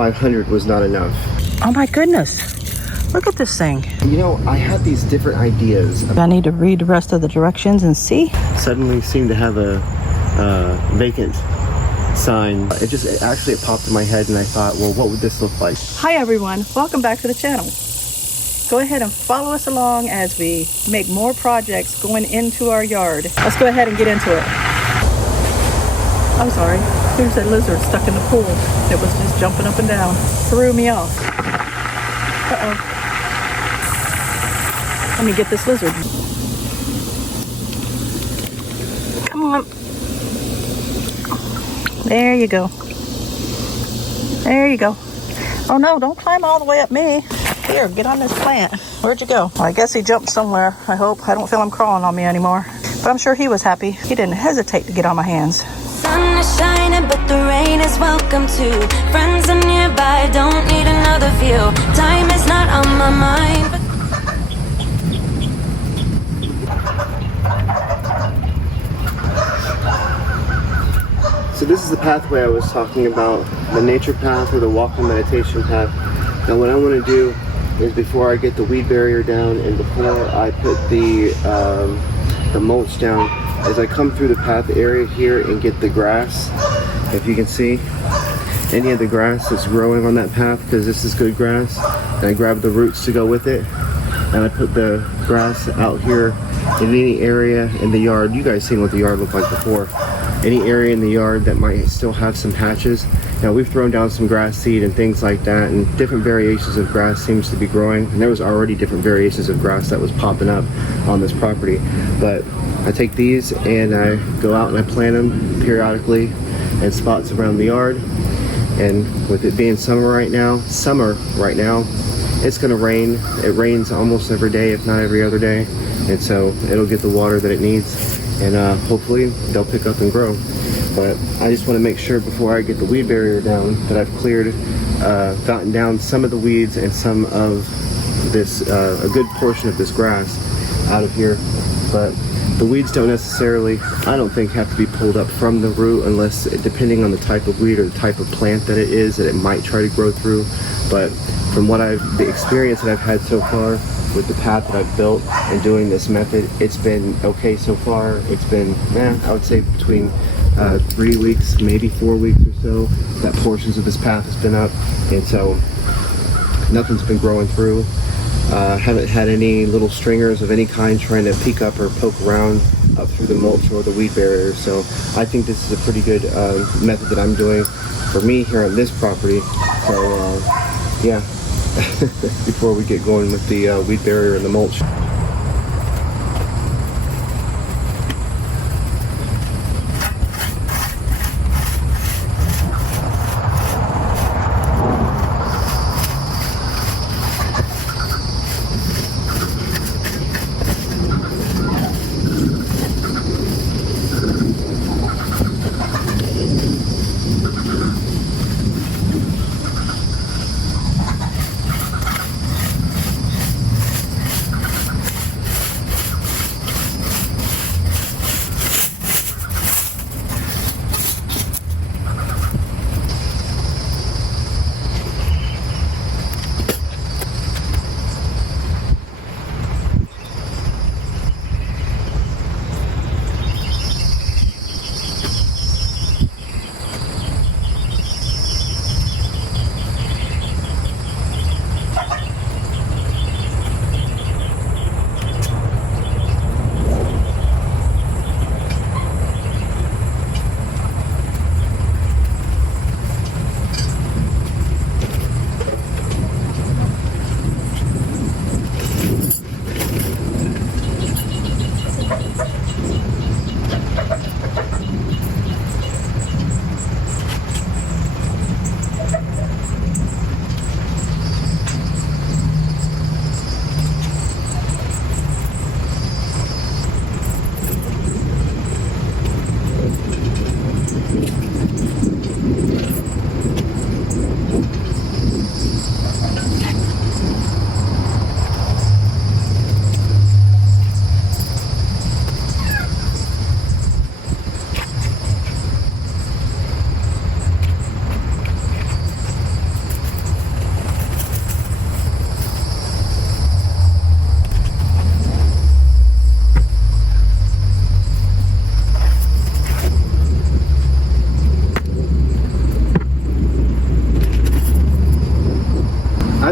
500 was not enough. Oh my goodness. Look at this thing. You know, I had these different ideas. I need to read the rest of the directions and see. Suddenly seemed to have a vacant sign. It actually popped in my head and I thought, well, what would this look like? Hi everyone, welcome back to the channel. Go ahead and follow us along as we make more projects going into our yard. Let's go ahead and get into it. I'm sorry, here's that lizard stuck in the pool. It was just jumping up and down. Threw me off. Uh-oh. Let me get this lizard. Come on. There you go. There you go. Oh no, don't climb all the way up me. Here, get on this plant. Where'd you go? Well, I guess he jumped somewhere. I hope. I don't feel him crawling on me anymore. But I'm sure he was happy. He didn't hesitate to get on my hands. Sun is shining, but the rain is welcome too. Friends are nearby, don't need another view. Time is not on my mind. So this is the pathway I was talking about, the nature path or the walking meditation path. Now what I want to do is, before I get the weed barrier down and before I put the mulch down, as I come through the path area here and get the grass, if you can see any of the grass that's growing on that path, because this is good grass, and I grab the roots to go with it, and I put the grass out here in any area in the yard. You guys seen what the yard looked like before. Any area in the yard that might still have some patches. Now we've thrown down some grass seed and things like that, and different variations of grass seems to be growing, and there was already different variations of grass that was popping up on this property. But I take these and I go out and I plant them periodically in spots around the yard. And with it being summer right now, it's gonna rain. It rains almost every day, if not every other day, and so it'll get the water that it needs, and hopefully they'll pick up and grow. But I just want to make sure before I get the weed barrier down that I've gotten down some of the weeds and some of this, a good portion of this grass out of here. But the weeds don't necessarily, I don't think, have to be pulled up from the root, unless, depending on the type of weed or the type of plant that it is, that it might try to grow through. But from the experience that I've had so far with the path that I've built and doing this method, it's been okay so far. It's been, I would say between 3 weeks, maybe 4 weeks or so, that portions of this path has been up, and so nothing's been growing through. Haven't had any little stringers of any kind trying to peek up or poke around up through the mulch or the weed barrier. So I think this is a pretty good method that I'm doing for me here on this property. So yeah, before we get going with the weed barrier and the mulch.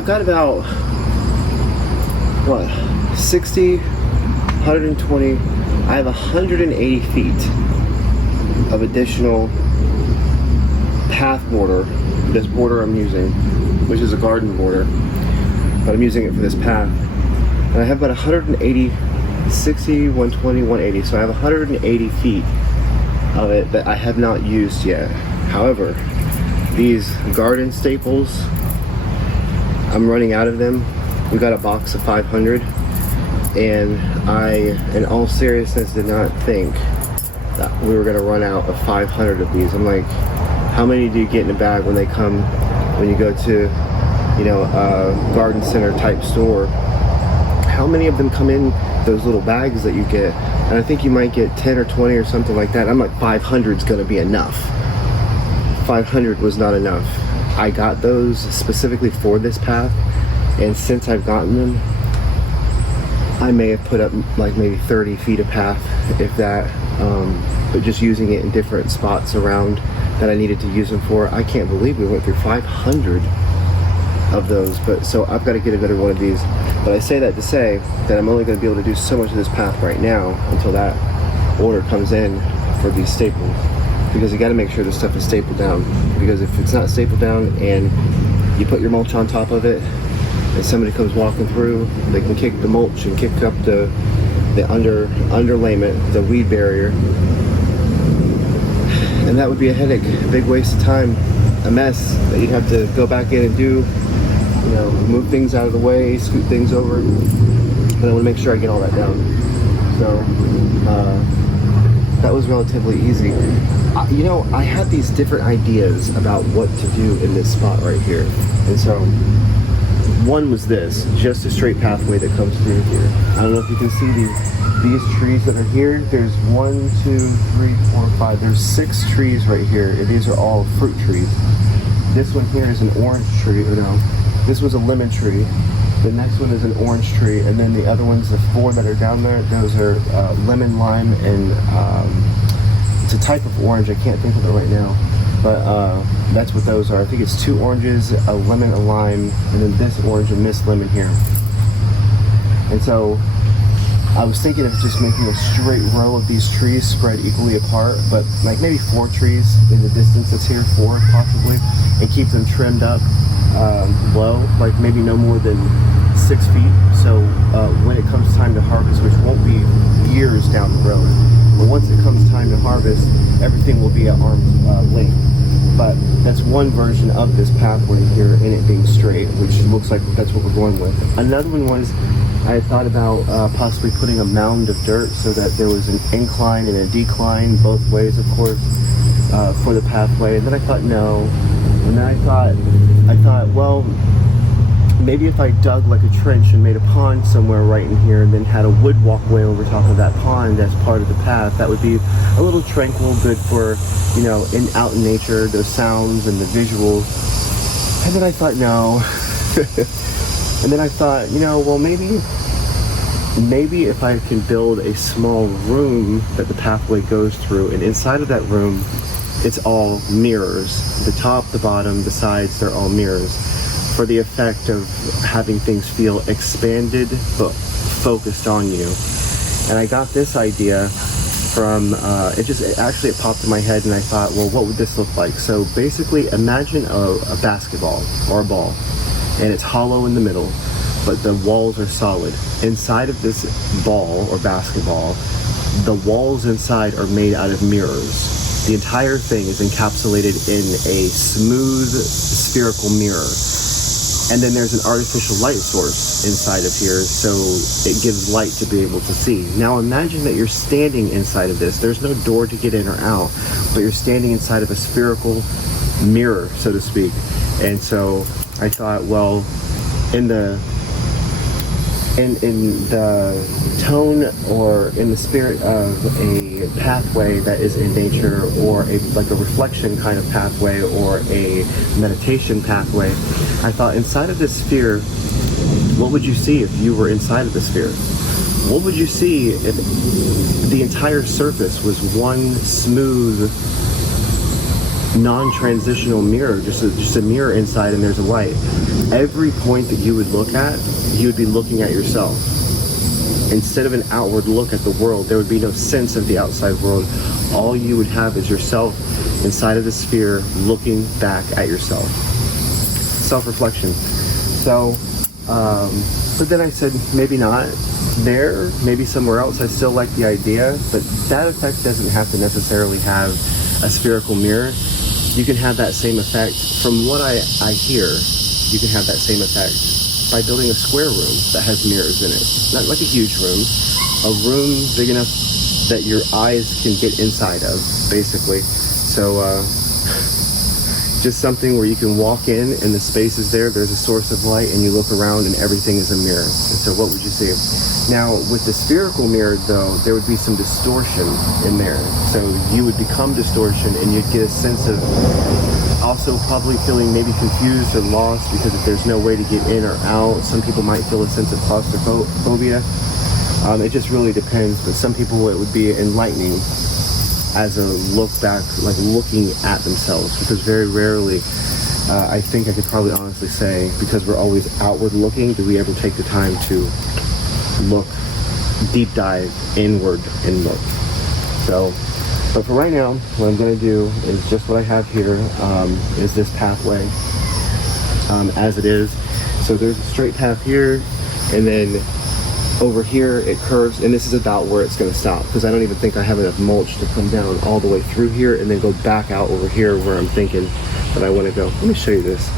got about, 60, 120, I have 180 feet of additional path border, this border I'm using, which is a garden border, but I'm using it for this path. And I have about 180, 60, 120, 180, so I have 180 feet of it that I have not used yet. However, these garden staples, I'm running out of them. We got a box of 500, and I, in all seriousness, did not think that we were gonna run out of 500 of these. I'm like, how many do you get in a bag when they come, when you go to, you know, a garden center type store? How many of them come in those little bags that you get? And I think you might get 10 or 20 or something like that. I'm like, 500 is gonna be enough. 500 was not enough. I got those specifically for this path, and since I've gotten them, I may have put up like maybe 30 feet of path, if that, but just using it in different spots around that I needed to use them for. I can't believe we went through 500 of those, but so I've got to get another one of these. But I say that to say that I'm only going to be able to do so much of this path right now until that order comes in for these staples, because you got to make sure this stuff is stapled down, because if it's not stapled down and you put your mulch on top of it and somebody comes walking through, they can kick the mulch and kick up the underlayment, the weed barrier, and that would be a headache, a big waste of time, a mess that you'd have to go back in and do, you know, move things out of the way, scoot things over. But I want to make sure I get all that down. So that was relatively easy. You know, I had these different ideas about what to do in this spot right here, and so one was this, just a straight pathway that comes through here. I don't know if you can see these trees that are here. There's 1, 2, 3, 4, 5. There's 6 trees right here, and these are all fruit trees. This one here is an orange tree, or no, this was a lemon tree. The next one is an orange tree, and then the other ones, the 4 that are down there, those are lemon, lime, and it's a type of orange. I can't think of it right now, but that's what those are. I think it's 2 oranges, a lemon, a lime, and then this orange and this lemon here. And so I was thinking of just making a straight row of these trees spread equally apart, but like maybe 4 trees in the distance that's here, 4 possibly, and keep them trimmed up low, like maybe no more than 6 feet. So when it comes time to harvest, which won't be years down the road, but once it comes time to harvest, everything will be at arm's length. But that's one version of this pathway here, and it being straight, which looks like that's what we're going with. Another one was, I had thought about possibly putting a mound of dirt so that there was an incline and a decline both ways, of course, for the pathway. And then I thought, no. And then I thought, well, maybe if I dug like a trench and made a pond somewhere right in here, and then had a wood walkway over top of that pond as part of the path, that would be a little tranquil, good for, you know, out in nature, those sounds and the visuals. And then I thought, no. And then I thought, you know, well, maybe if I can build a small room that the pathway goes through, and inside of that room, it's all mirrors. The top, the bottom, the sides, they're all mirrors, for the effect of having things feel expanded but focused on you. And I got this idea from, it popped in my head, and I thought, well, what would this look like? So basically, imagine a basketball or a ball, and it's hollow in the middle, but the walls are solid. Inside of this ball or basketball, the walls inside are made out of mirrors. The entire thing is encapsulated in a smooth spherical mirror. And then there's an artificial light source inside of here, so it gives light to be able to see. Now imagine that you're standing inside of this. There's no door to get in or out, but you're standing inside of a spherical mirror, so to speak. And so I thought, well, in the tone or in the spirit of a pathway that is in nature, or like a reflection kind of pathway, or a meditation pathway, I thought, inside of this sphere, what would you see if you were inside of the sphere? What would you see if the entire surface was one smooth non-transitional mirror, just a mirror inside, and there's a light. Every point that you would look at, you would be looking at yourself. Instead of an outward look at the world, there would be no sense of the outside world. All you would have is yourself inside of the sphere looking back at yourself. Self-reflection. So, but then I said, maybe not there, maybe somewhere else. I still like the idea, but that effect doesn't have to necessarily have a spherical mirror. You can have that same effect. From what I hear, you can have that same effect by building a square room that has mirrors in it. Not like a huge room, a room big enough that your eyes can get inside of, basically. So just something where you can walk in and the space is there, there's a source of light, and you look around and everything is a mirror. And so what would you see? Now with the spherical mirror though, there would be some distortion in there. So you would become distortion, and you'd get a sense of also probably feeling maybe confused or lost, because if there's no way to get in or out, some people might feel a sense of claustrophobia. It just really depends, but some people it would be enlightening as a look back, like looking at themselves, because very rarely, I think I could probably honestly say, because we're always outward looking, do we ever take the time to look, deep dive inward and look. So, but for right now, what I'm going to do is just what I have here, is this pathway as it is. So there's a straight path here, and then over here it curves, and this is about where it's going to stop, because I don't even think I have enough mulch to come down all the way through here and then go back out over here where I'm thinking that I want to go. Let me show you this.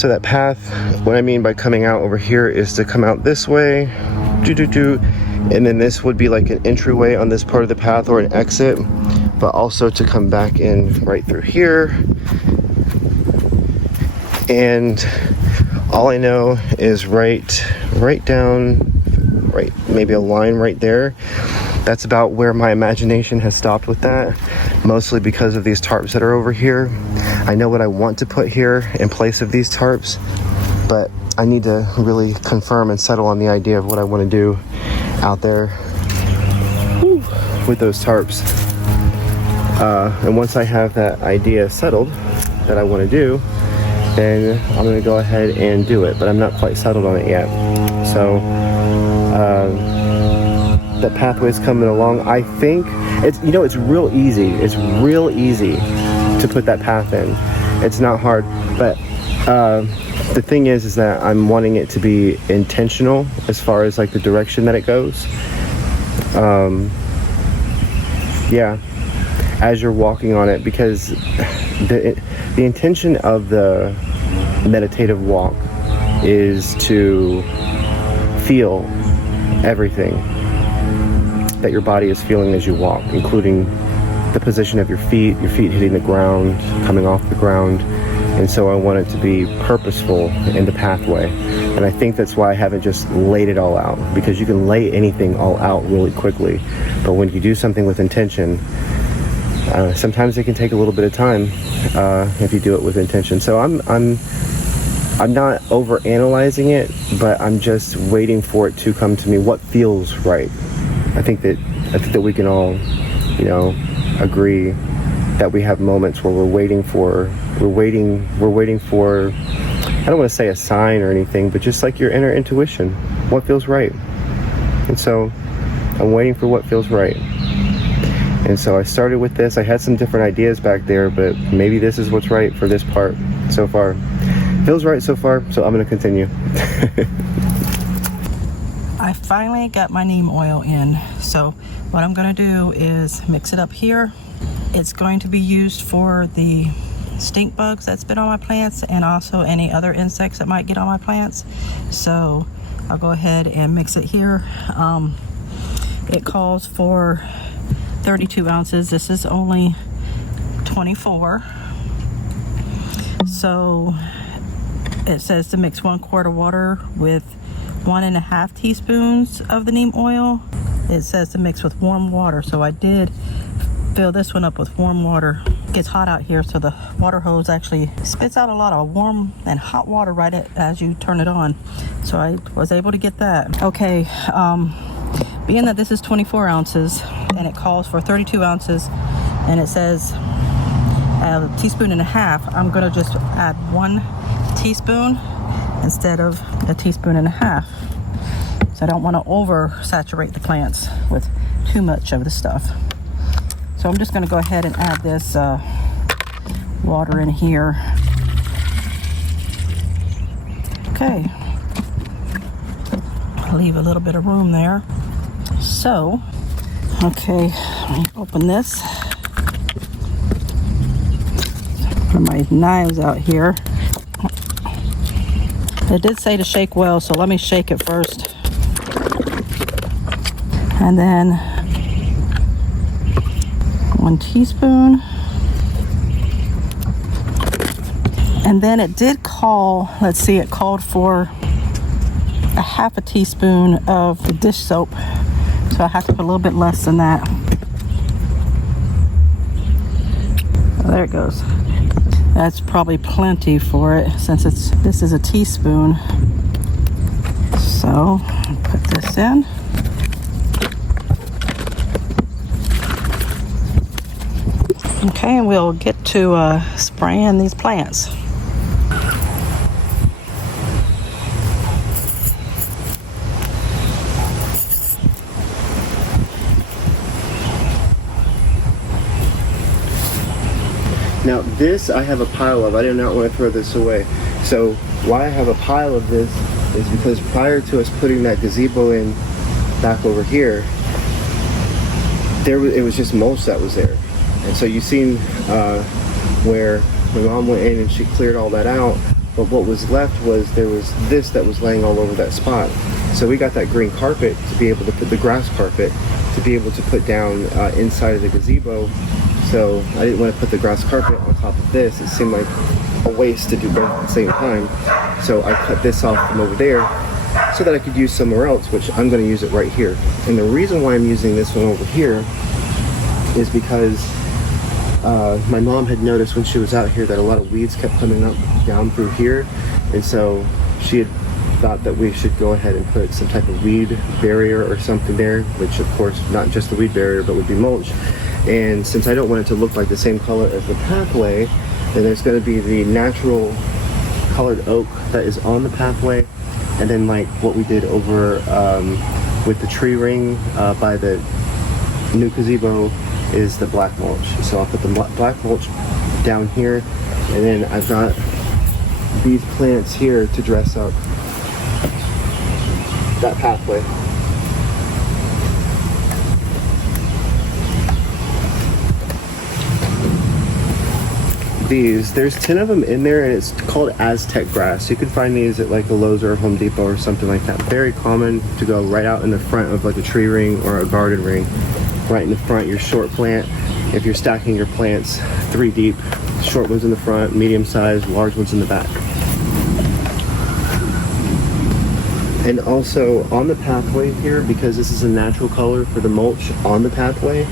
So that path, what I mean by coming out over here is to come out this way, and then this would be like an entryway on this part of the path, or an exit, but also to come back in right through here. And all I know is right down, maybe a line right there. That's about where my imagination has stopped with that, mostly because of these tarps that are over here. I know what I want to put here in place of these tarps, but I need to really confirm and settle on the idea of what I want to do out there with those tarps. And once I have that idea settled that I want to do, then I'm going to go ahead and do it, but I'm not quite settled on it yet. So that pathway's coming along. I think it's, you know, it's real easy. It's real easy to put that path in. It's not hard, but the thing is that I'm wanting it to be intentional as far as like the direction that it goes. Yeah, as you're walking on it, because the intention of the meditative walk is to feel everything that your body is feeling as you walk, including the position of your feet hitting the ground, coming off the ground. And so I want it to be purposeful in the pathway. And I think that's why I haven't just laid it all out, because you can lay anything all out really quickly. But when you do something with intention, sometimes it can take a little bit of time if you do it with intention. So I'm not over analyzing it, but I'm just waiting for it to come to me. What feels right? I think that we can all, you know, agree that we have moments where we're waiting for, I don't want to say a sign or anything, but just like your inner intuition, what feels right. And so I'm waiting for what feels right. And so I started with this. I had some different ideas back there, but maybe this is what's right for this part so far. Feels right so far, so I'm going to continue. I finally got my neem oil in. So what I'm going to do is mix it up here. It's going to be used for the stink bugs that's been on my plants, and also any other insects that might get on my plants. So I'll go ahead and mix it here. It calls for 32 ounces. This is only 24. So it says to mix 1 quart of water with 1.5 teaspoons of the neem oil. It says to mix with warm water, so I did fill this one up with warm water. gets hot out here, so the water hose actually spits out a lot of warm and hot water right as you turn it on. So I was able to get that. Okay, being that this is 24 ounces and it calls for 32 ounces and it says a teaspoon and a half, I'm gonna just add 1 teaspoon instead of a teaspoon and a half. So I don't want to oversaturate the plants with too much of the stuff. So I'm just going to go ahead and add this water in here. Okay. Leave a little bit of room there. So, okay, let me open this. Put my knives out here. It did say to shake well, so let me shake it first. And then 1 teaspoon. And then it did call, let's see, it called for a half a teaspoon of the dish soap. So I have to put a little bit less than that. Oh, there it goes. That's probably plenty for it since this is a teaspoon. So put this in. Okay, and we'll get to spraying these plants. Now this I have a pile of. I do not want to throw this away. So why I have a pile of this is because prior to us putting that gazebo in back over here, it was just mulch that was there. And so you've seen where my mom went in and she cleared all that out, but what was left was there was this that was laying all over that spot. So we got that green carpet to be able to put the grass carpet to be able to put down inside of the gazebo. So I didn't want to put the grass carpet on top of this. It seemed like a waste to do both at the same time. So I cut this off from over there so that I could use somewhere else, which I'm going to use it right here. And the reason why I'm using this one over here is because my mom had noticed when she was out here that a lot of weeds kept coming up down through here, and so she had thought that we should go ahead and put some type of weed barrier or something there, which of course not just the weed barrier but would be mulch. And since I don't want it to look like the same color as the pathway, then there's going to be the natural colored oak that is on the pathway, and then like what we did over with the tree ring by the new gazebo is the black mulch. So I'll put the black mulch down here, and then I've got these plants here to dress up that pathway. There's 10 of them in there, and it's called Aztec grass. You can find these at like a Lowe's or a Home Depot or something like that. Very common to go right out in the front of like a tree ring or a garden ring. Right in the front, your short plant. If you're stacking your plants 3 deep, short ones in the front, medium size, large ones in the back. And also on the pathway here, because this is a natural color for the mulch on the pathway,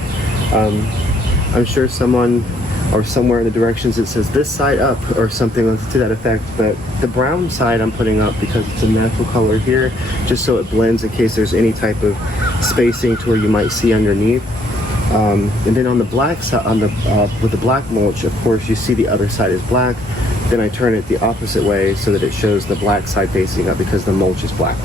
I'm sure someone or somewhere in the directions it says this side up or something to that effect, but the brown side I'm putting up because it's a natural color here, just so it blends in case there's any type of spacing to where you might see underneath. And then on the black side, with the black mulch, of course you see the other side is black. Then I turn it the opposite way so that it shows the black side facing up because the mulch is black.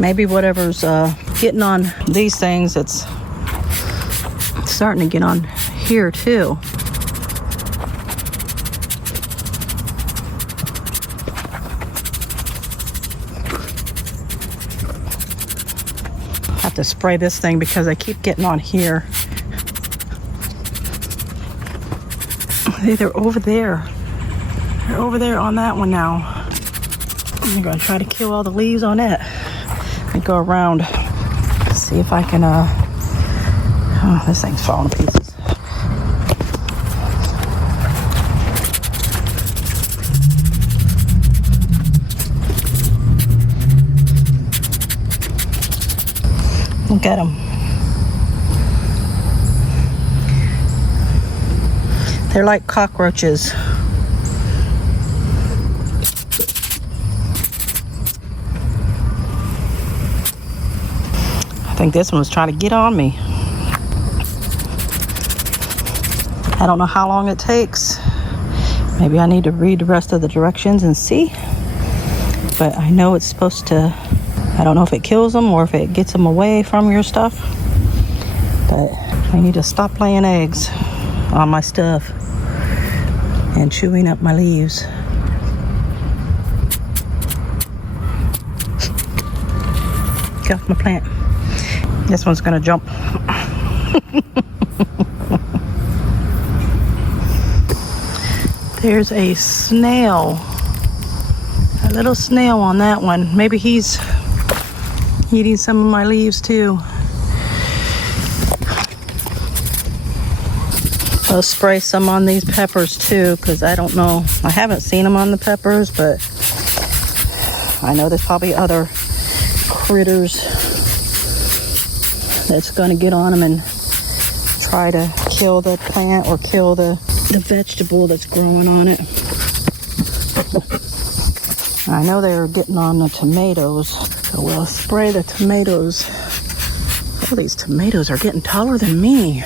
Maybe whatever's getting on these things, it's starting to get on here too. I have to spray this thing because I keep getting on here. They're over there. They're over there on that one now. I'm gonna try to kill all the leaves on it. Let me go around. See if I can, oh, this thing's falling to pieces. Look at them. They're like cockroaches. I think this one was trying to get on me. I don't know how long it takes. Maybe I need to read the rest of the directions and see. But I know it's supposed to, I don't know if it kills them or if it gets them away from your stuff. But I need to stop laying eggs on my stuff and chewing up my leaves. Get off my plant. This one's gonna jump. There's a snail, a little snail on that one. Maybe he's eating some of my leaves too. I'll spray some on these peppers too, because I don't know. I haven't seen them on the peppers, but I know there's probably other critters that's going to get on them and try to kill the plant or kill the vegetable that's growing on it. I know they were getting on the tomatoes, so we'll spray the tomatoes. Oh, these tomatoes are getting taller than me.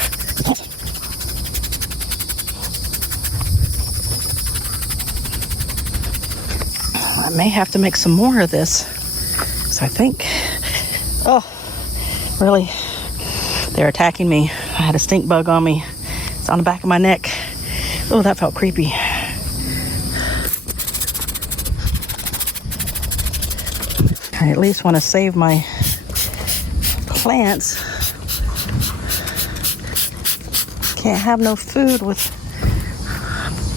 I may have to make some more of this. So I think, oh, really, they're attacking me. I had a stink bug on me. It's on the back of my neck. Oh, that felt creepy. I at least want to save my plants. Can't have no food with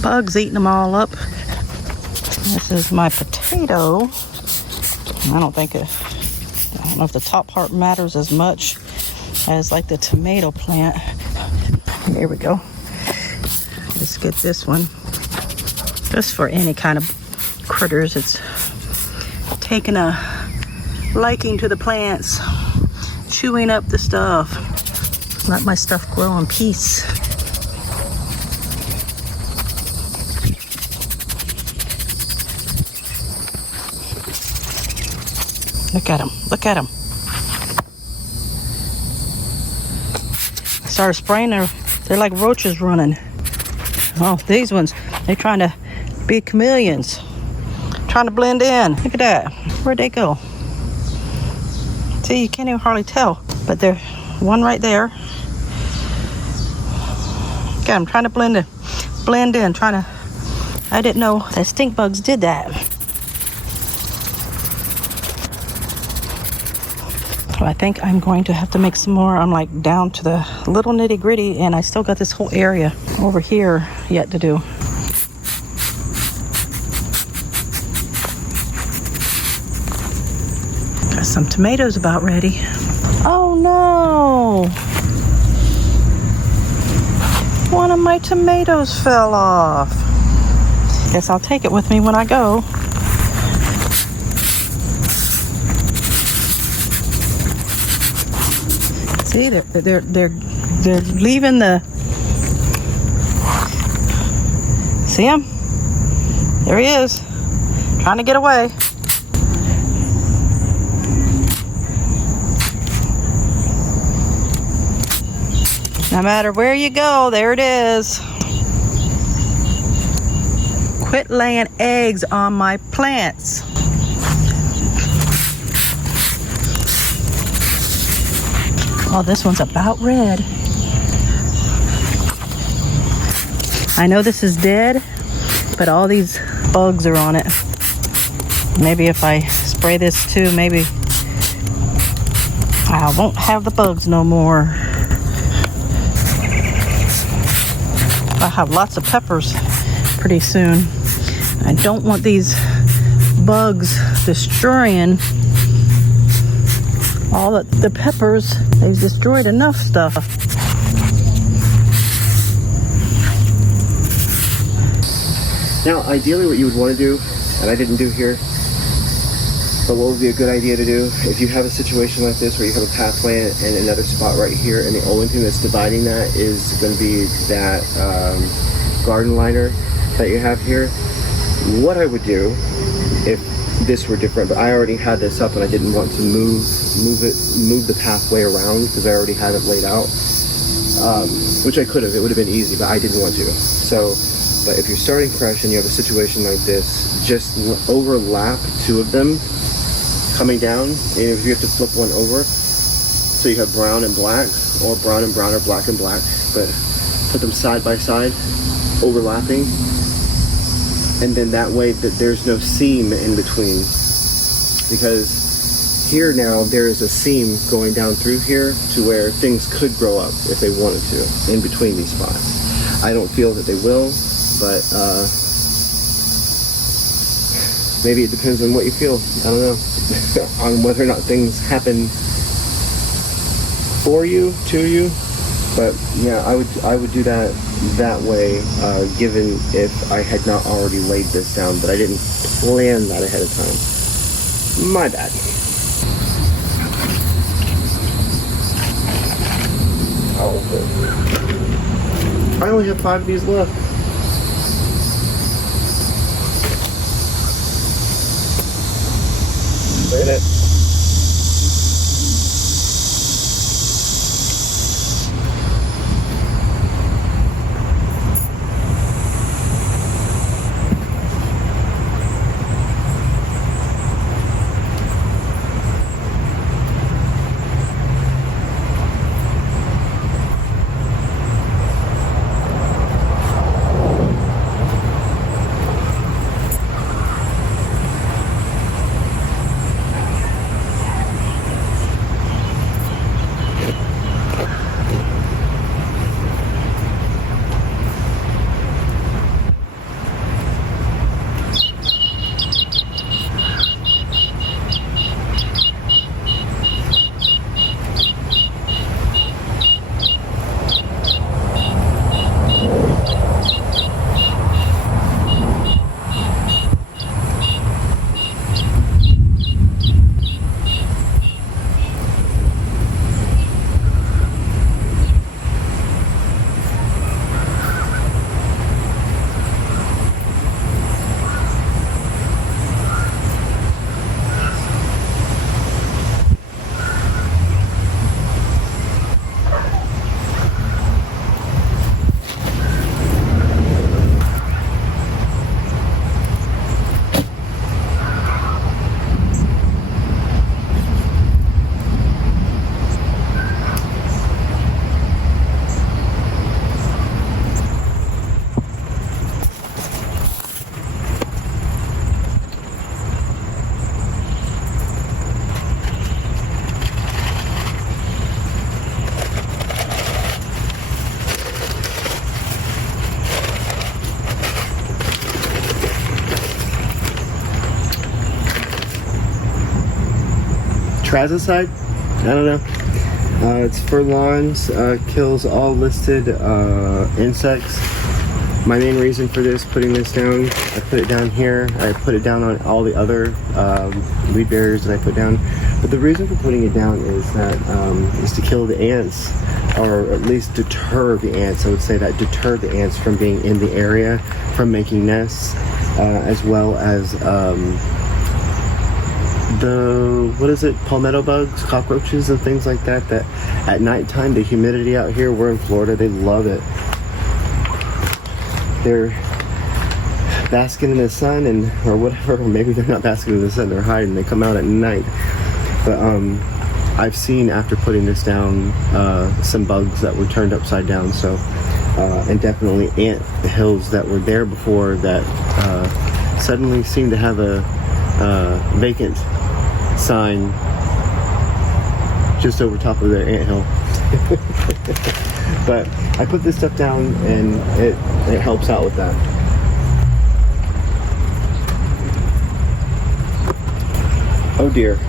bugs eating them all up. This is my potato. I don't know if the top part matters as much as like the tomato plant. Here we go. Let's get this one. Just for any kind of critters. It's taking a liking to the plants, chewing up the stuff. Let my stuff grow in peace. Look at them. Look at them. I started spraying. They're like roaches running. Oh, these ones, they're trying to be chameleons. Trying to blend in. Look at that. Where'd they go? See, you can't even hardly tell. But there's one right there. Got them trying to blend in. I didn't know that stink bugs did that. So I think I'm going to have to make some more. I'm like down to the little nitty gritty, and I still got this whole area over here yet to do. Got some tomatoes about ready. Oh no! One of my tomatoes fell off. Guess I'll take it with me when I go. See, they're leaving the. See him? There he is, trying to get away. No matter where you go, there it is. Quit laying eggs on my plants. Oh, this one's about red. I know this is dead, but all these bugs are on it. Maybe if I spray this too, maybe I won't have the bugs no more. I'll have lots of peppers pretty soon. I don't want these bugs destroying all the peppers. They've destroyed enough stuff. Now, ideally what you would want to do, and I didn't do here, but what would be a good idea to do, if you have a situation like this where you have a pathway and another spot right here, and the only thing that's dividing that is going to be that garden liner that you have here, what I would do, if this were different, but I already had this up and I didn't want to move the pathway around because I already had it laid out, which I could have, it would have been easy, but I didn't want to. So, but if you're starting fresh and you have a situation like this, just overlap two of them coming down, and if you have to flip one over, so you have brown and black, or brown and brown, or black and black, but put them side by side, overlapping, and then that way that there's no seam in between, because here now there is a seam going down through here to where things could grow up if they wanted to in between these spots. I don't feel that they will, but maybe it depends on what you feel. I don't know. On whether or not things happen for you, to you. But yeah, I would do that way, given if I had not already laid this down, but I didn't plan that ahead of time. My bad. I only have 5 of these left. Look at it. Trazicide? I don't know. It's for lawns, kills all listed insects. My main reason for this, putting this down, I put it down here, I put it down on all the other weed barriers that I put down. But the reason for putting it down is that is to kill the ants, or at least deter the ants. I would say that deter the ants from being in the area, from making nests, as well as palmetto bugs, cockroaches and things like that, that at nighttime, the humidity out here, we're in Florida, they love it. They're basking in the sun or whatever, or maybe they're not basking in the sun, they're hiding, they come out at night. But I've seen after putting this down some bugs that were turned upside down. So and definitely ant hills that were there before that suddenly seem to have a vacant sign just over top of their anthill. But I put this stuff down and it helps out with that. Oh dear.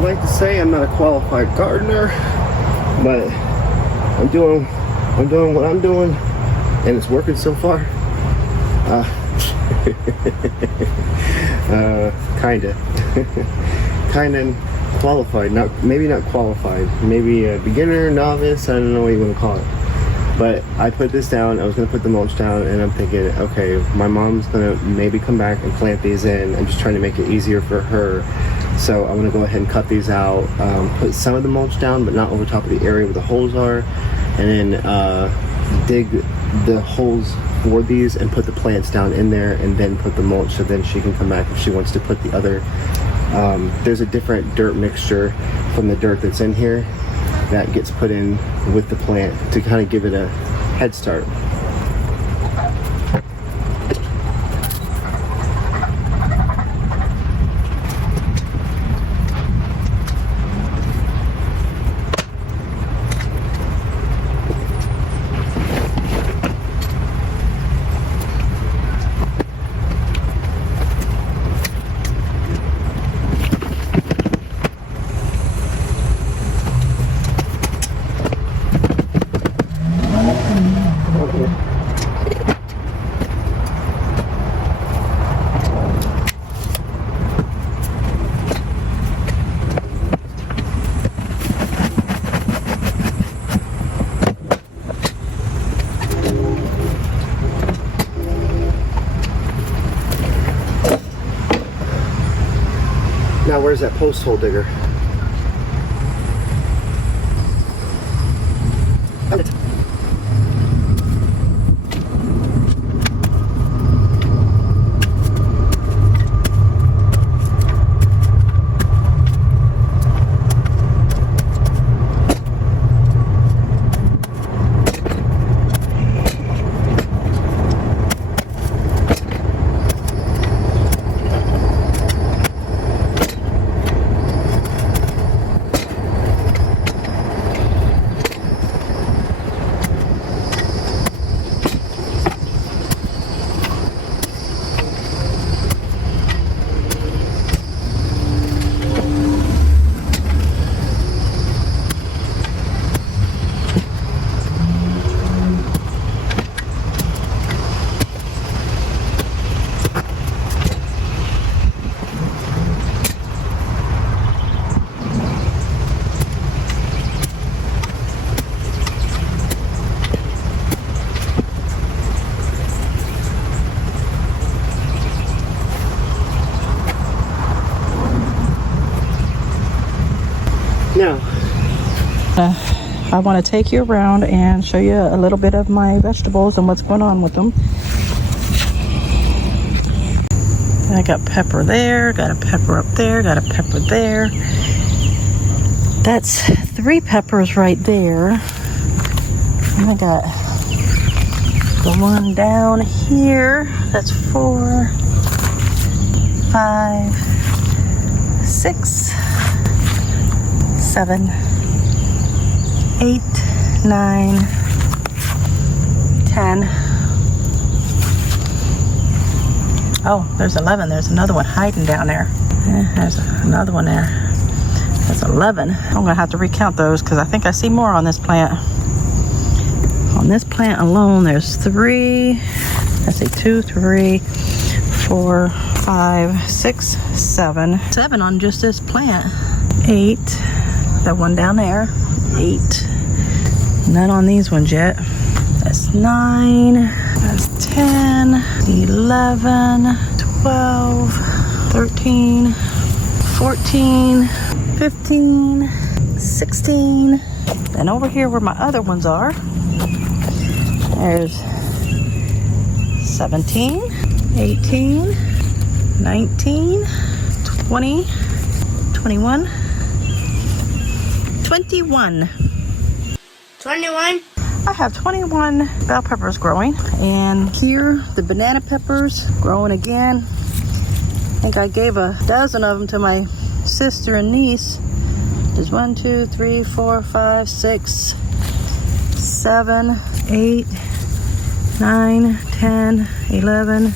Like to say I'm not a qualified gardener, but I'm doing what I'm doing, and it's working so far. Kinda qualified, maybe not qualified, maybe a beginner, novice, I don't know what you want to call it. But I put this down, I was going to put the mulch down, and I'm thinking, okay, my mom's going to maybe come back and plant these in. I'm just trying to make it easier for her. So I'm going to go ahead and cut these out, put some of the mulch down, but not over top of the area where the holes are, and then dig the holes for these and put the plants down in there, and then put the mulch, so then she can come back if she wants to put the other, there's a different dirt mixture from the dirt that's in here that gets put in with the plant to kind of give it a head start. Now where's that post hole digger? Found it. Now, I want to take you around and show you a little bit of my vegetables and what's going on with them. I got pepper there, got a pepper up there, got a pepper there. That's 3 peppers right there. And I got the one down here. That's 4, 5, 6, 7, 8, 9, 10. Oh, there's 11. There's another one hiding down there. There's another one there. That's 11. I'm gonna have to recount those because I think I see more on this plant. On this plant alone, there's 3. Let's see, 2, 3, 4, 5, 6, 7. 7 on just this plant. 8. That one down there. 8. None on these ones yet. That's 9. That's 10. 11. 12. 13. 14. 15. 16. And over here where my other ones are, there's 17, 18, 19, 20, 21, 21. 21? I have 21 bell peppers growing. And here, the banana peppers growing again. I think I gave a dozen of them to my sister and niece. There's 1, 2, 3, 4, 5, 6, 7, 8, 9, 10, 11,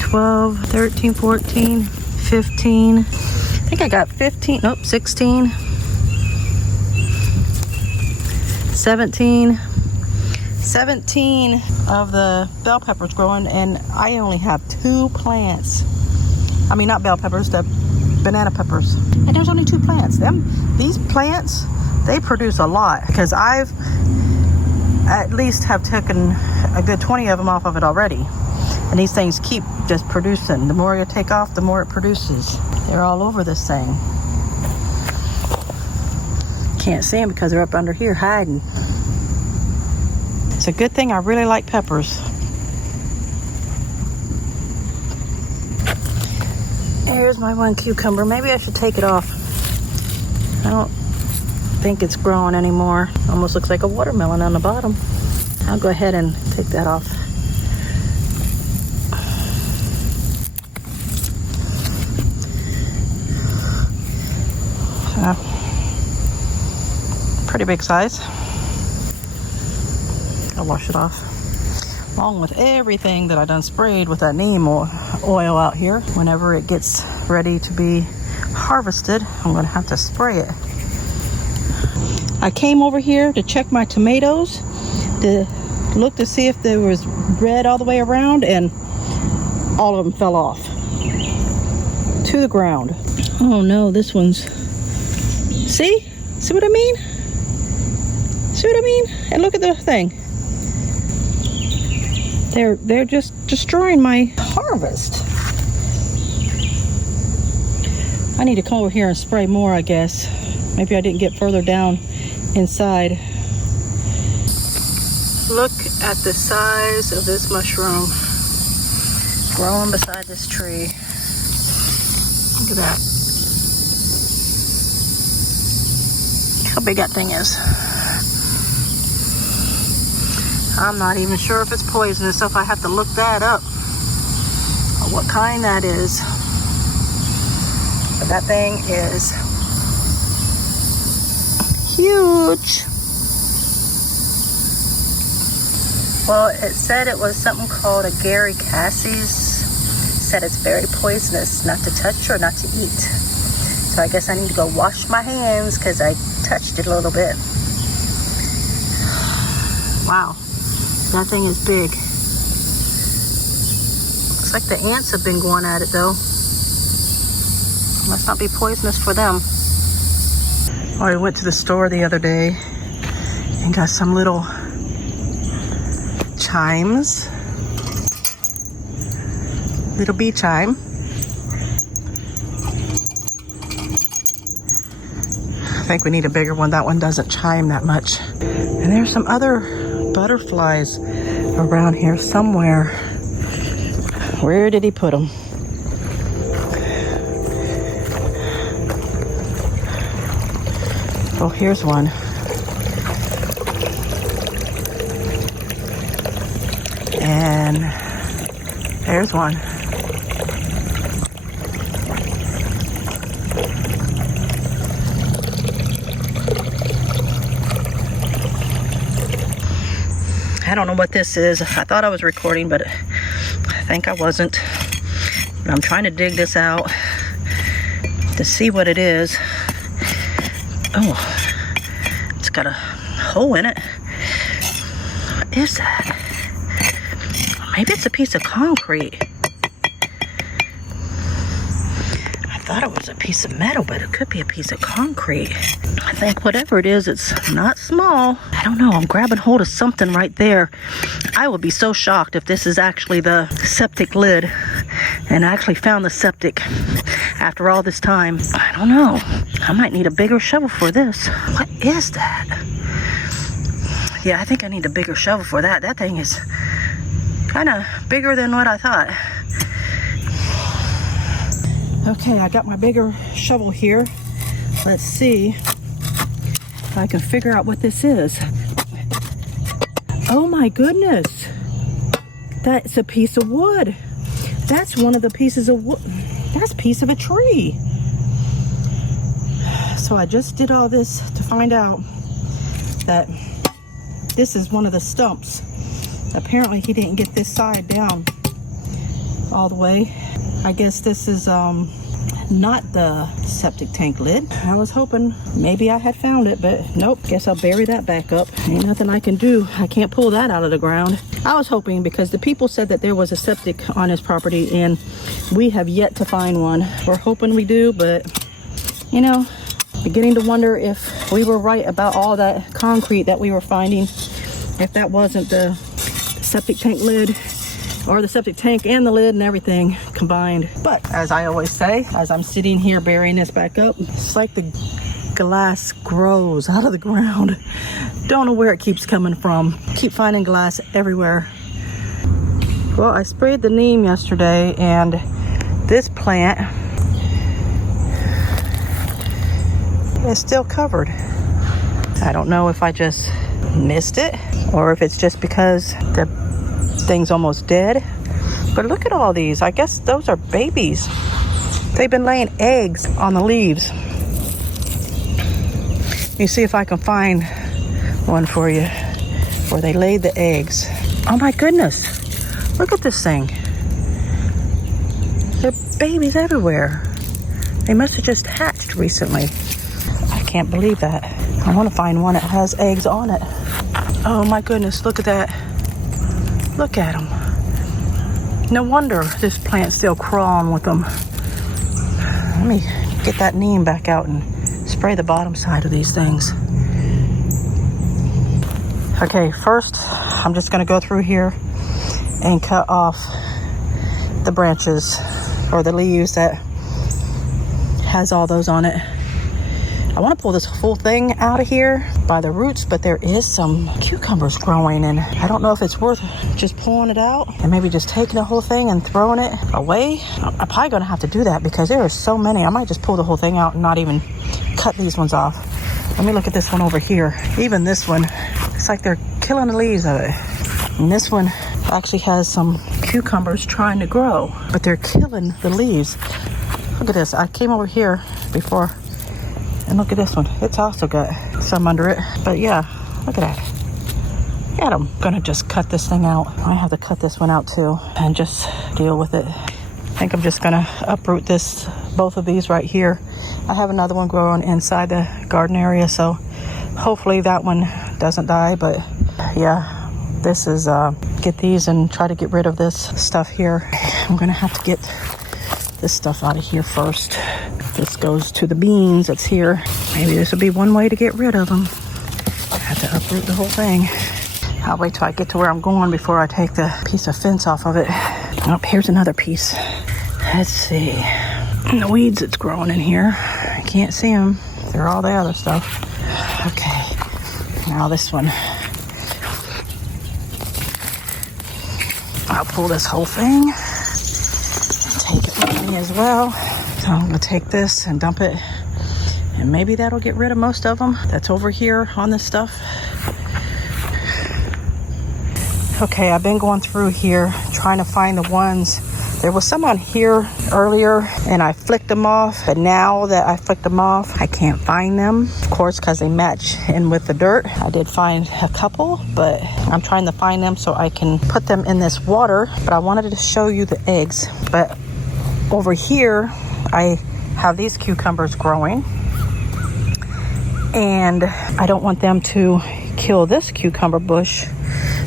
12, 13, 14, 15. I think I got 15, nope, 16, 17 of the bell peppers growing, and I only have 2 plants. I mean, not bell peppers, the banana peppers. And there's only 2 plants. These plants, they produce a lot because I've at least have taken a good 20 of them off of it already. And these things keep just producing. The more you take off, the more it produces. They're all over this thing. Can't see them because they're up under here hiding. It's a good thing I really like peppers. Here's my one cucumber. Maybe I should take it off. I don't think it's growing anymore. Almost looks like a watermelon on the bottom. I'll go ahead and take that off. Pretty big size. I'll wash it off. Along with everything that I done sprayed with that neem oil out here. Whenever it gets ready to be harvested, I'm gonna have to spray it. I came over here to check my tomatoes to look to see if there was red all the way around, and all of them fell off to the ground. Oh no, this one's, see what I mean? See what I mean? And look at the thing. They're just destroying my harvest. I need to come over here and spray more, I guess. Maybe I didn't get further down inside. Look at the size of this mushroom growing beside this tree. Look at that. How big that thing is. I'm not even sure if it's poisonous, so if I have to look that up, or what kind that is. But that thing is huge. Well, it said it was something called a Gary Cassie's. Said it's very poisonous, not to touch or not to eat. So I guess I need to go wash my hands because I touched it a little bit. Wow. That thing is big. Looks like the ants have been going at it though. Must not be poisonous for them. I went to the store the other day and got some little chimes. Little bee chime. I think we need a bigger one. That one doesn't chime that much. And there's some other butterflies around here somewhere. Where did he put them? Oh, here's one. And there's one. I don't know what this is. I thought I was recording, but I think I wasn't. I'm trying to dig this out. to see what it is. Oh, it's got a hole in it. What is that? Maybe it's a piece of concrete. I thought it was a piece of metal, but it could be a piece of concrete. I think whatever it is, it's not small. I don't know. I'm grabbing hold of something right there. I would be so shocked if this is actually the septic lid and I actually found the septic after all this time. I don't know. I might need a bigger shovel for this. What is that? Yeah, I think I need a bigger shovel for that. That thing is kind of bigger than what I thought. Okay, I got my bigger shovel here. Let's see if I can figure out what this is. Oh my goodness. That's a piece of wood. That's one of the pieces of wood. That's a piece of a tree. So I just did all this to find out that this is one of the stumps. Apparently he didn't get this side down all the way. I guess this is not the septic tank lid. I was hoping maybe I had found it, but nope. Guess I'll bury that back up. Ain't nothing I can do. I can't pull that out of the ground. I was hoping, because the people said that there was a septic on his property and we have yet to find one. We're hoping we do, but you know, beginning to wonder if we were right about all that concrete that we were finding, if that wasn't the septic tank lid, or the septic tank and the lid and everything combined. But as I always say, as I'm sitting here burying this back up, it's like the glass grows out of the ground. Don't know where it keeps coming from. Keep finding glass everywhere. Well, I sprayed the neem yesterday, and this plant is still covered. I don't know if I just missed it or if it's just because the thing's almost dead. But look at all these. I guess those are babies. They've been laying eggs on the leaves. Let me see if I can find one for you where they laid the eggs. Oh my goodness. Look at this thing. There are babies everywhere. They must have just hatched recently. I can't believe that. I want to find one that has eggs on it. Oh my goodness, look at that. Look at them. No wonder this plant's still crawling with them. Let me get that neem back out and spray the bottom side of these things. Okay, first I'm just going to go through here and cut off the branches or the leaves that has all those on it. I want to pull this whole thing out of here by the roots, but there is some cucumbers growing, and I don't know if it's worth just pulling it out and maybe just taking the whole thing and throwing it away. I'm probably going to have to do that because there are so many. I might just pull the whole thing out and not even cut these ones off. Let me look at this one over here. Even this one, it's like they're killing the leaves of it. And this one actually has some cucumbers trying to grow, but they're killing the leaves. Look at this. I came over here before, and look at this one. It's also got some under it. But yeah, look at that. Yeah, I'm gonna just cut this thing out. I have to cut this one out too and just deal with it. I think I'm just gonna uproot both of these right here. I have another one growing inside the garden area, so hopefully that one doesn't die. But yeah, this is get these and try to get rid of this stuff here. I'm gonna have to get this stuff out of here first. This goes to the beans that's here. Maybe this would be one way to get rid of them. I have to uproot the whole thing. I'll wait till I get to where I'm going before I take the piece of fence off of it. Oh, here's another piece. Let's see. And the weeds that's growing in here, I can't see them. They're all the other stuff. Okay, now this one. I'll pull this whole thing and take it with me as well. So I'm gonna take this and dump it, and maybe that'll get rid of most of them that's over here on this stuff. Okay, I've been going through here trying to find the ones. There was some on here earlier and I flicked them off, but now that I flicked them off, I can't find them. Of course, because they match in with the dirt. I did find a couple, but I'm trying to find them so I can put them in this water. But I wanted to show you the eggs. But over here, I have these cucumbers growing, and I don't want them to kill this cucumber bush,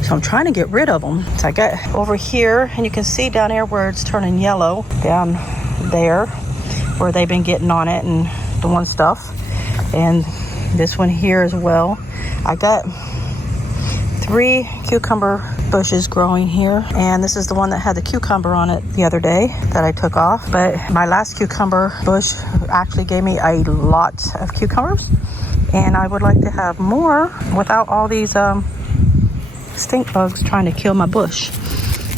so I'm trying to get rid of them. So I got over here, and you can see down there where it's turning yellow, down there where they've been getting on it and doing stuff, and this one here as well. I got 3 cucumber bushes growing here, and this is the one that had the cucumber on it the other day that I took off. But my last cucumber bush actually gave me a lot of cucumbers, and I would like to have more without all these stink bugs trying to kill my bush.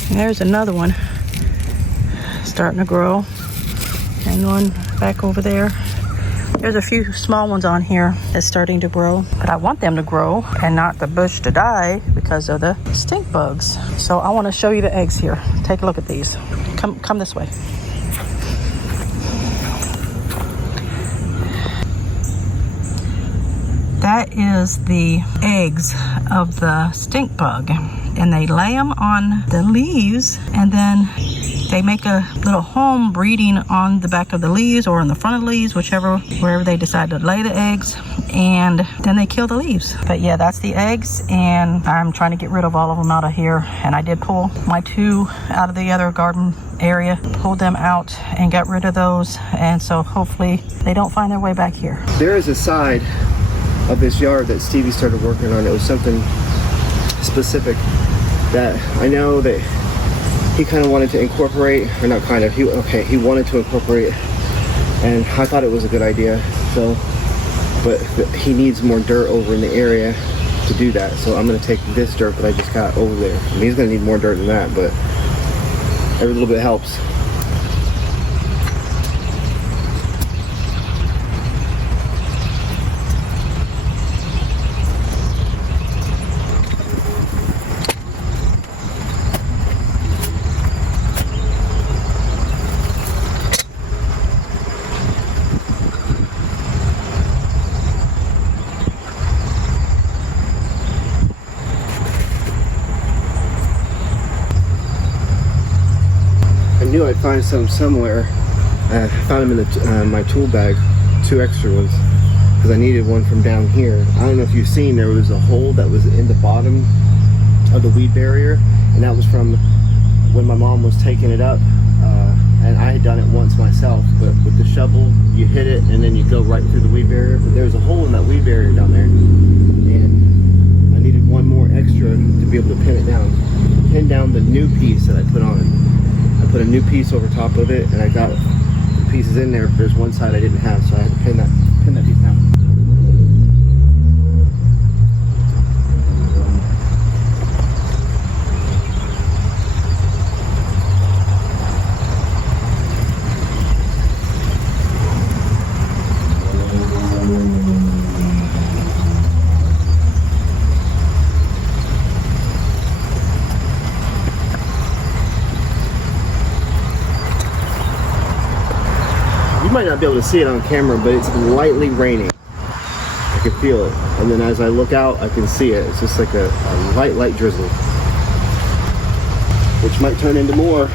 And there's another one starting to grow, and one back over there. There's a few small ones on here that's starting to grow, but I want them to grow and not the bush to die because of the stink bugs. So I want to show you the eggs here. Take a look at these. Come this way. That is the eggs of the stink bug, and they lay them on the leaves, and then they make a little home breeding on the back of the leaves or in the front of the leaves, wherever they decide to lay the eggs, and then they kill the leaves. But yeah, that's the eggs, and I'm trying to get rid of all of them out of here. And I did pull my 2 out of the other garden area, pulled them out and got rid of those, and so hopefully they don't find their way back here. There is a side of this yard that Stevie started working on. It was something specific that I know that he kind of wanted to incorporate, or not kind of, he wanted to incorporate, and I thought it was a good idea. So, but he needs more dirt over in the area to do that. So I'm going to take this dirt that I just got over there. I mean, he's going to need more dirt than that, but every little bit helps. I knew I'd find some somewhere. I found them in my tool bag, 2 extra ones, because I needed one from down here. I don't know if you've seen, there was a hole that was in the bottom of the weed barrier, and that was from when my mom was taking it up, and I had done it once myself, but with the shovel you hit it and then you go right through the weed barrier. But there was a hole in that weed barrier down there, and I needed one more extra to be able to pin down the new piece that I put on. I put a new piece over top of it, and I got the pieces in there, but there's one side I didn't have, so I had to pin that piece down. You might not be able to see it on camera, but it's lightly raining. I can feel it. And then as I look out, I can see it. It's just like a light drizzle, which might turn into more.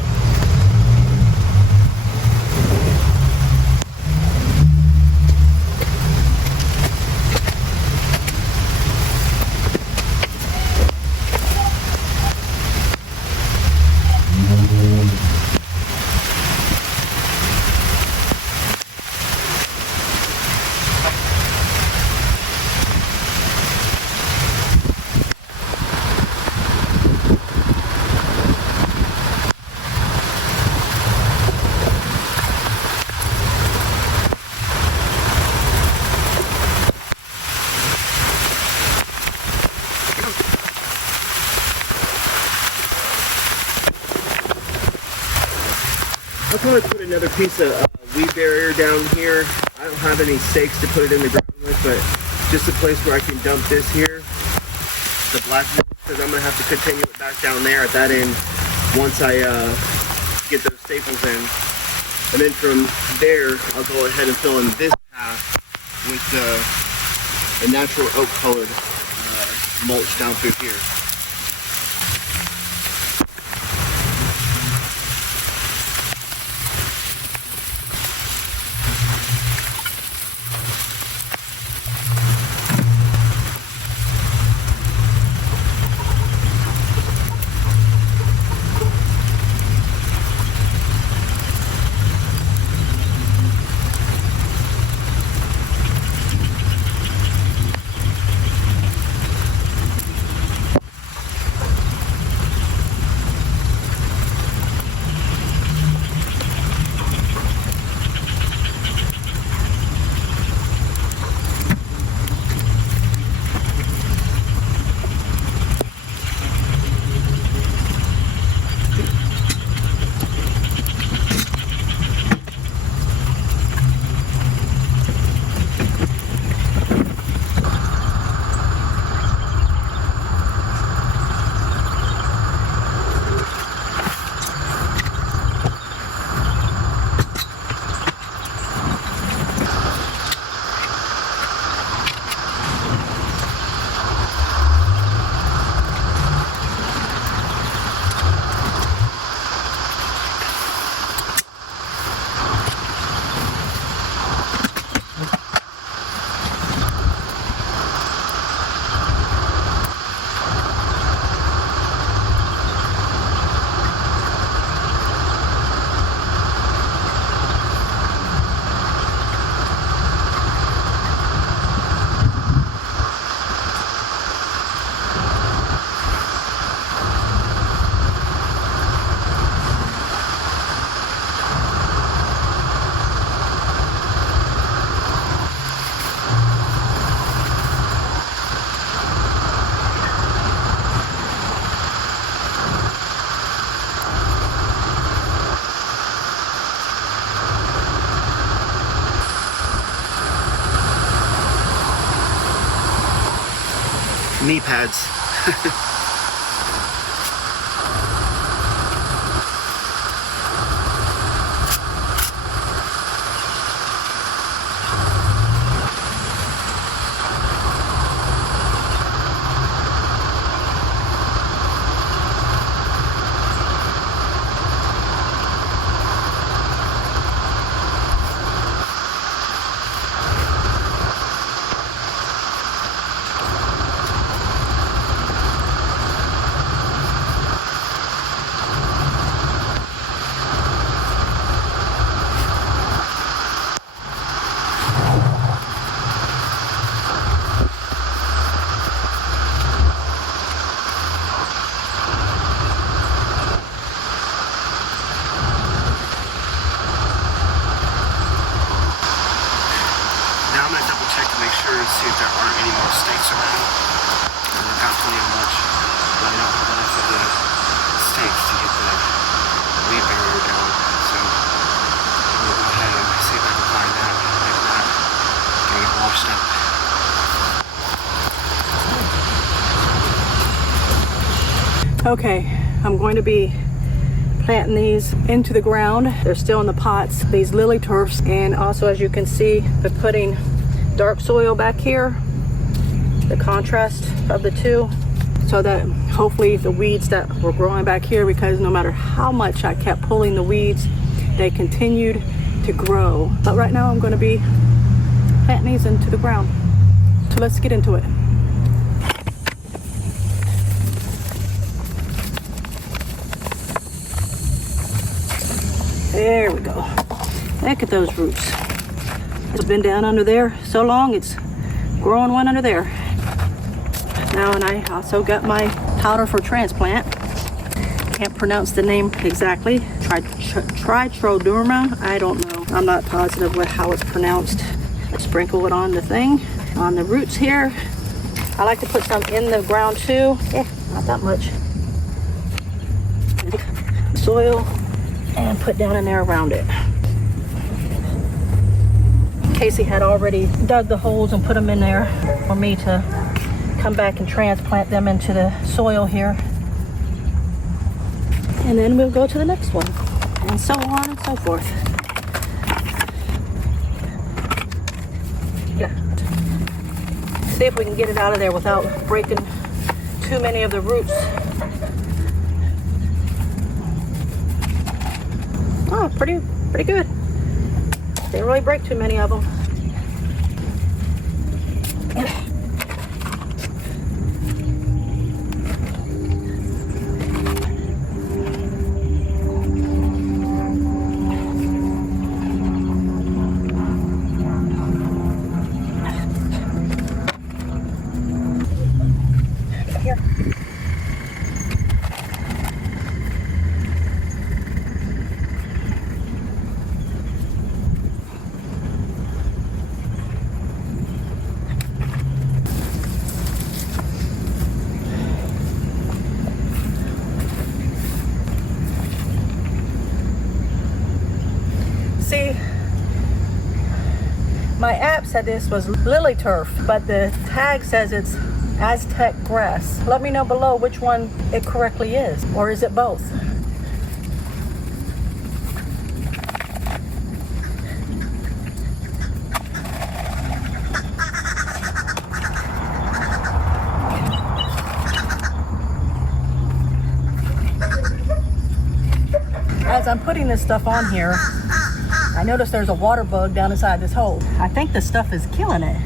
I'll probably put another piece of weed barrier down here. I don't have any stakes to put it in the ground with, but just a place where I can dump this here, the black, because I'm going to have to continue it back down there at that end once I get those staples in. And then from there, I'll go ahead and fill in this path with a natural oak colored mulch down through here. knee pads. See if there aren't any more stakes around. And I've got plenty of mulch, but I don't have enough of the stakes to get the weed barrier down. So I'm gonna go ahead and see if I can find that. If not, I'm gonna get washed up. Okay, I'm going to be planting these into the ground. They're still in the pots, these lily turfs, and also, as you can see, we're putting dark soil back here, the contrast of the two, so that hopefully the weeds that were growing back here, because no matter how much I kept pulling the weeds, they continued to grow. But right now I'm going to be planting these into the ground. So let's get into it. There we go. Look at those roots. It's been down under there so long, it's growing one under there. Now, and I also got my powder for transplant. Can't pronounce the name exactly. Trichoderma, I don't know. I'm not positive how it's pronounced. I sprinkle it on the thing, on the roots here. I like to put some in the ground too. Not that much. Soil and put down in there around it. Casey had already dug the holes and put them in there for me to come back and transplant them into the soil here. And then we'll go to the next one, and so on and so forth. Yeah. See if we can get it out of there without breaking too many of the roots. Oh, pretty good. Didn't really break too many of them. Here. See, my app said this was lily turf, but the tag says it's Aztec grass. Let me know below which one it correctly is, or is it both? As I'm putting this stuff on here, I noticed there's a water bug down inside this hole. I think this stuff is killing it.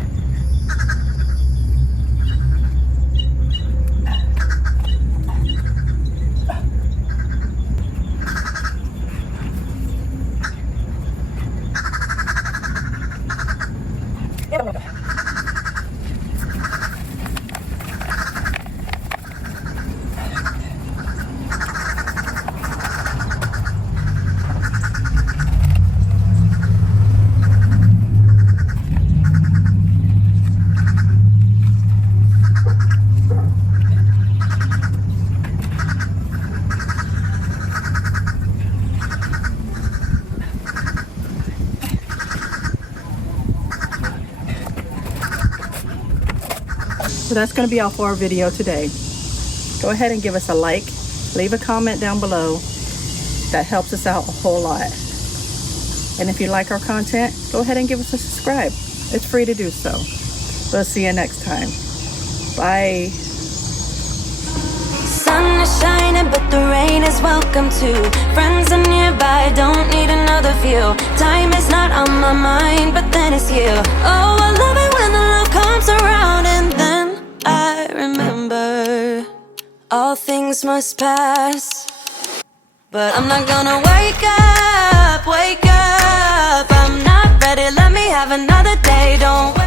that's going to be all for our video today. Go ahead and give us a like, leave a comment down below. That helps us out a whole lot. And if you like our content, go ahead and give us a subscribe. It's free to do so. We'll see you next time. Bye. Sun is shining, but the rain is welcome too. Friends are nearby, don't need another view. Time is not on my mind, but then it's you. Oh, I love it when the love comes around, and then I remember all things must pass. But I'm not gonna wake up. I'm not ready, let me have another day, don't wait.